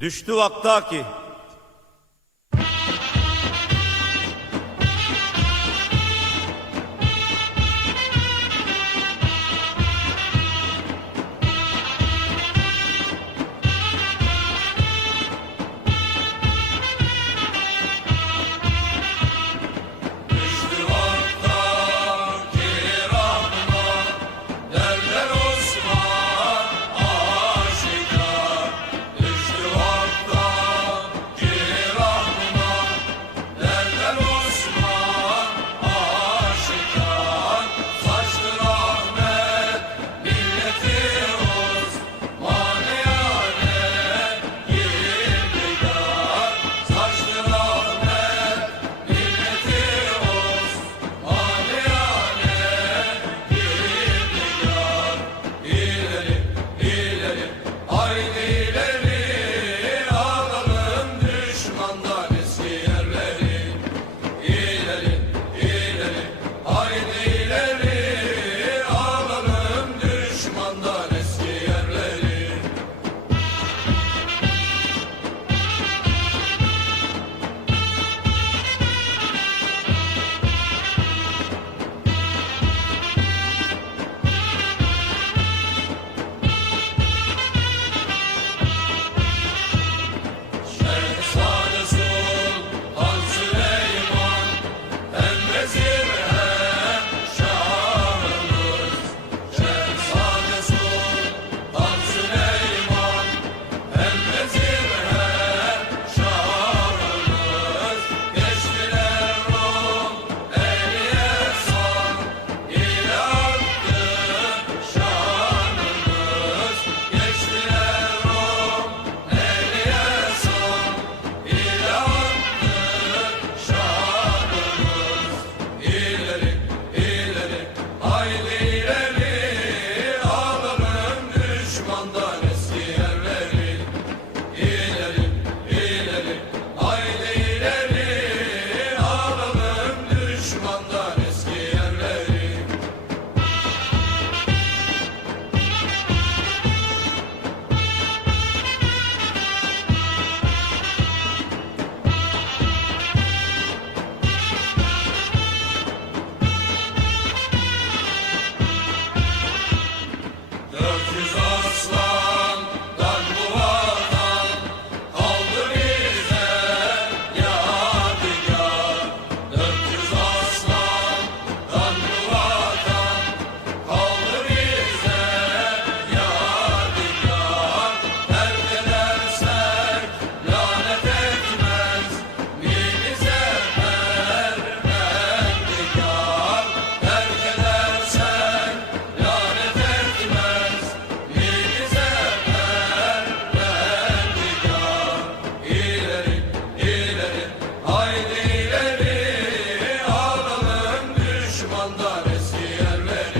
Düştü vakta ki Suresi yerleri